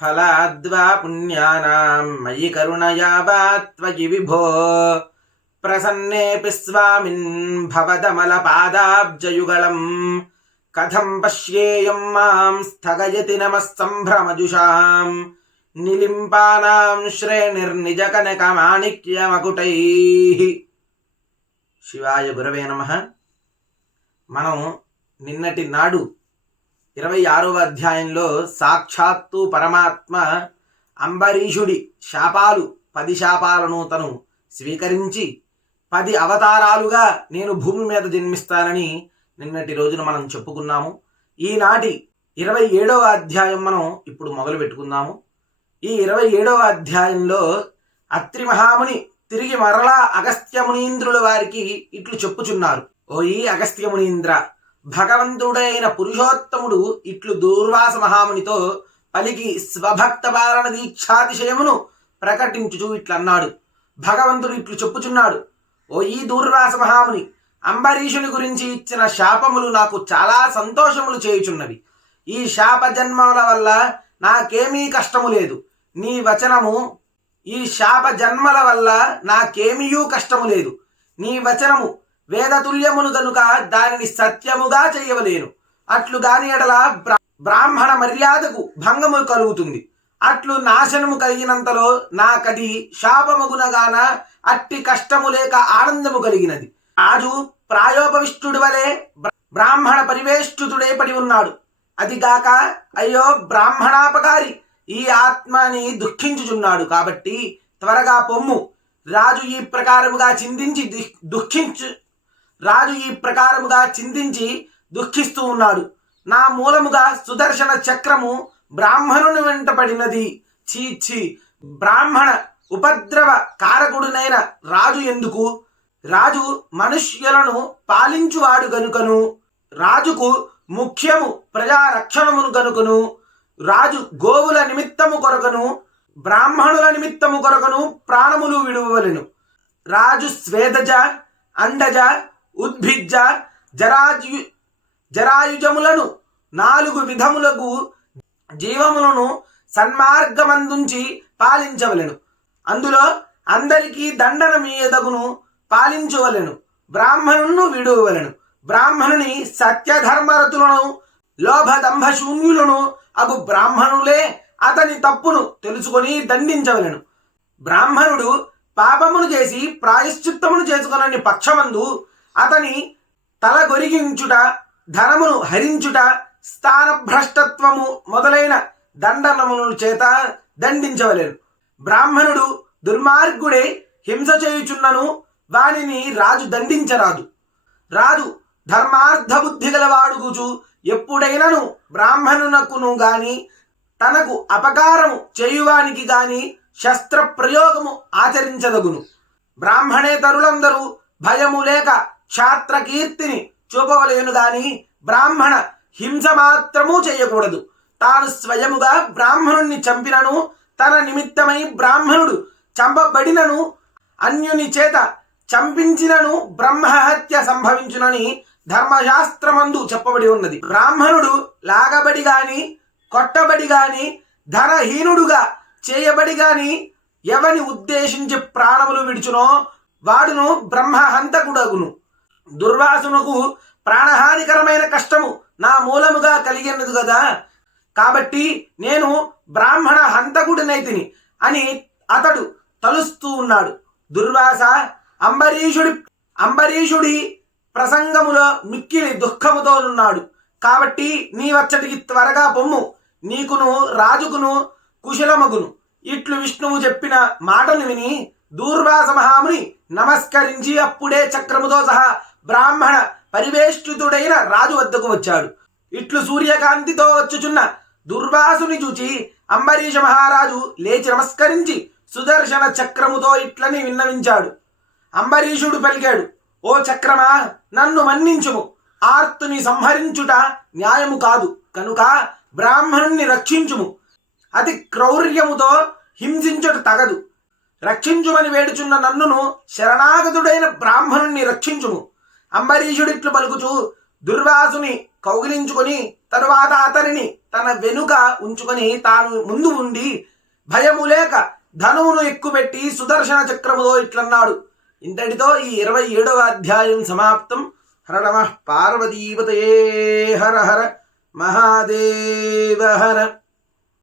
ఫలాద్వా పుణ్యానాం మయి కరుణయా వా త్వయి విభో ప్రసన్నేపి స్వామిన్ భవదమల పాదాబ్జయుగళం కథం పశ్యేయం మాం స్థగయతి నమః సంభ్రమజుషాం నిలింపానాం శ్రేణిర్నిజ కనకమాణిక్యమకుటైః. శివాయ గురవే నమః. మనం నిన్నటి నాడు 26వ అధ్యాయంలో సాక్షాత్తు పరమాత్మ అంబరీషుడి శాపాలు 10 శాపాలను తను స్వీకరించి 10 అవతారాలుగా నేను భూమి మీద జన్మిస్తానని నిన్నటి రోజున మనం చెప్పుకున్నాము. ఈనాటి 27వ అధ్యాయం మనం ఇప్పుడు మొదలు పెట్టుకుందాము. ఈ 27వ అధ్యాయంలో అత్రి మహాముని తిరిగి మరలా అగస్త్య మునీంద్రుల వారికి ఇట్లు చెప్పుచున్నారు. ఓ ఈ అగస్త్య మునీంద్ర, భగవంతుడైన పురుషోత్తముడు ఇట్లు దూర్వాస మహామునితో పలికి స్వభక్త పాలన దీక్షాతిశయమును ప్రకటించుచు ఇట్లన్నాడు. భగవంతుడు ఇట్లు చెప్పుచున్నాడు. ఓ ఈ దూర్వాస మహాముని, అంబరీషుని గురించి ఇచ్చిన శాపములు నాకు చాలా సంతోషములు చేయుచున్నవి. ఈ శాప జన్మల వల్ల నాకేమీ కష్టము లేదు. నీ వచనము ఈ శాప జన్మల వల్ల నాకేమీయూ కష్టము లేదు. నీ వచనము వేదతుల్యమును గనుక దానిని సత్యముగా చేయవలేను. అట్లు గాని ఎడల బ్రాహ్మణ మర్యాదకు భంగము కలుగుతుంది. అట్లు నాశనము కలిగినంతలో నాకది శాపమగునగాన అట్టి కష్టము లేక ఆనందము కలిగినది. రాజు ప్రాయోపవిష్టుడి వలె బ్రాహ్మణ పరివేష్టుతుడే పడి ఉన్నాడు. అదిగాక అయ్యో బ్రాహ్మణాపకారి ఈ ఆత్మని దుఃఖించుచున్నాడు. కాబట్టి త్వరగా పొమ్ము. రాజు ఈ ప్రకారముగా చిందించి దుఃఖిస్తూ ఉన్నాడు. నా మూలముగా సుదర్శన చక్రము బ్రాహ్మణుని వెంటపడినది. చీచి, బ్రాహ్మణ ఉపద్రవ కారకుడునైన రాజు ఎందుకు? రాజు మనుష్యులను పాలించువాడు గనుకను, రాజుకు ముఖ్యము ప్రజారక్షణమును గనుకను, రాజు గోవుల నిమిత్తము కొరకను బ్రాహ్మణుల నిమిత్తము కొరకను ప్రాణములు విడువవలెను. రాజు స్వేదజ, అండజ, ఉద్భిజ్జ, జరాయుజములను 4 విధములకు జీవములను సన్మార్గమందుంచి పాలించవలెను. అందులో అందరికీ దండన మీదగును పాలించవలెను. బ్రాహ్మణును విడువవలెను. బ్రాహ్మణుని సత్యధర్మరతులను లోభదంభ శూన్యులను అగు బ్రాహ్మణులే అతని తప్పును తెలుసుకొని దండించవలెను. బ్రాహ్మణుడు పాపమును చేసి ప్రాయశ్చిత్తమును చేసుకొనని పక్షమందు అతని తల గొరిగించుట, ధనమును హరించుట, స్థానభ్రష్టత్వము మొదలైన దండనముల చేత దండించవలెను. బ్రాహ్మణుడు దుర్మార్గుడే హింస చేయుచున్నను వానిని రాజు దండించరాదు. రాజు ధర్మార్థ బుద్ధి గలవాడుగుచు ఎప్పుడైనను బ్రాహ్మణునకును గాని తనకు అపకారము చేయువానికి గాని శస్త్ర ప్రయోగము ఆచరించదగును. బ్రాహ్మణేతరులందరూ భయము లేక క్షాత్ర కీర్తిని చూపవలేను గాని బ్రాహ్మణ హింస మాత్రము చేయకూడదు. తాను స్వయముగా బ్రాహ్మణుణ్ణి చంపినను, తన నిమిత్తమై బ్రాహ్మణుడు చంపబడినను, అన్యుని చేత చంపించినను బ్రహ్మహత్య సంభవించునని ధర్మశాస్త్రమందు చెప్పబడి ఉన్నది. బ్రాహ్మణుడు లాగబడి గాని, కొట్టబడి గాని, ధనహీనుడుగా చేయబడి గాని ఎవని ఉద్దేశించి ప్రాణములు విడుచునో వాడును బ్రహ్మహంతకుడగును. దుర్వాసునకు ప్రాణహానికరమైన కష్టము నా మూలముగా కలిగినది కదా, కాబట్టి నేను బ్రాహ్మణ హంతకుడినైతిని అని అతడు తలుస్తూ ఉన్నాడు. దుర్వాస అంబరీషుడి ప్రసంగములో మిక్కిలి దుఃఖముతోనున్నాడు. కాబట్టి నీవచ్చటికి త్వరగా పొమ్ము. నీకును రాజుకును కుశలమగును. ఇట్లు విష్ణువు చెప్పిన మాటలు విని దూర్వాస మహాముని నమస్కరించి అప్పుడే చక్రముతో సహా బ్రాహ్మణ పరివేష్టితుడైన రాజు వద్దకు వచ్చాడు. ఇట్లు సూర్యకాంతితో వచ్చుచున్న దుర్వాసుని చూచి అంబరీష మహారాజు లేచి నమస్కరించి సుదర్శన చక్రముతో ఇట్లని విన్నవించాడు. అంబరీషుడు పలికాడు, ఓ చక్రమా, నన్ను మన్నించుము. ఆర్తుని సంహరించుట న్యాయము కాదు కనుక బ్రాహ్మణుణ్ణి రక్షించుము. అతి క్రౌర్యముతో హింసించుట తగదు. రక్షించుమని వేడుచున్న నన్నును శరణాగతుడైన బ్రాహ్మణుణ్ణి రక్షించుము. అంబరీషుడిట్లు పలుకుచూ దుర్వాసుని కౌగిలించుకొని తరువాత అతనిని తన వెనుక ఉంచుకొని తాను ముందు ఉండి భయము లేక ధనువును ఎక్కుపెట్టి సుదర్శన చక్రముతో ఇట్లన్నాడు. ఇంతటితో ఈ 27వ అధ్యాయం సమాప్తం. హర నమః పార్వతీపతయే. హర హర మహాదేవ హర.